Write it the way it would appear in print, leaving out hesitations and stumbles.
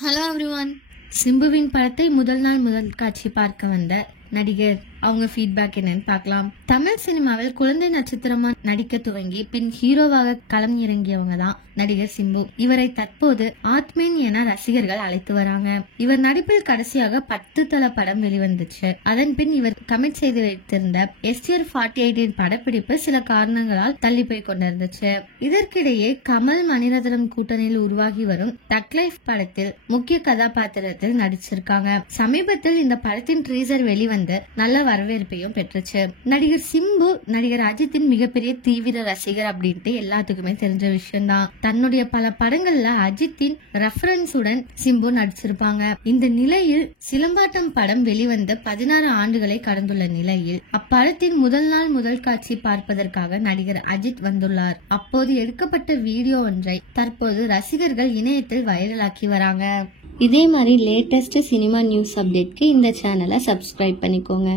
Hello everyone. சிம்புவின் படத்தை முதல் நாள் முதல் காட்சி பார்க்க வந்த நடிகர் அவங்க ஃபீட்பேக் என்னன்னு பார்க்கலாம். தமிழ் சினிமாவில் குழந்தை நட்சத்திரமா நடிக்க துவங்கி பின் ஹீரோவாக களம் இறங்கியவங்க தான் நடிகர் சிம்பு. இவரை தற்போது ஆத்மீன் என ரசிகர்கள் அழைத்து வராங்க. இவர் நடிப்பில் கடைசியாக 10 தல படம் வெளிவந்துச்சு. அதன் பின் இவர் கமிட் செய்து வைத்திருந்த SR48 படப்பிடிப்பு சில காரணங்களால் தள்ளி போய் கொண்டிருந்துச்சு. இதற்கிடையே கமல் மணிரத்னம் கூட்டணியில் உருவாகி வரும் தக் லைஃப் படத்தில் முக்கிய கதாபாத்திரத்தில் நடிச்சிருக்காங்க. சமீபத்தில் இந்த படத்தின் ட்ரீசர் வெளிவந்து நல்ல வரவேற்பையும் பெற்றுச்சு. நடிகர் சிம்பு நடிகர் அஜித்தின் மிகப்பெரிய தீவிர ரசிகர் அப்படின்ட்டு எல்லாத்துக்குமே தெரிஞ்ச விஷயம் தான். தன்னுடைய பல படங்கள்ல அஜித்தின் ரெஃபரன்ஸுடன் சிம்பு நடிச்சிருப்பாங்க. இந்த நிலையில் சிலம்பாட்டம் படம் வெளிவந்த 16 ஆண்டுகளை கடந்துள்ள நிலையில் அப்படத்தின் முதல் நாள் முதல் காட்சி பார்ப்பதற்காக நடிகர் அஜித் வந்துள்ளார். அப்போது எடுக்கப்பட்ட வீடியோ ஒன்றை தற்போது ரசிகர்கள் இணையத்தில் வைரலாக்கி வராங்க. இதே மாதிரி லேட்டஸ்ட் சினிமா நியூஸ் அப்டேட்க்கு இந்த சேனலை சப்ஸ்கிரைப் பண்ணிக்கோங்க.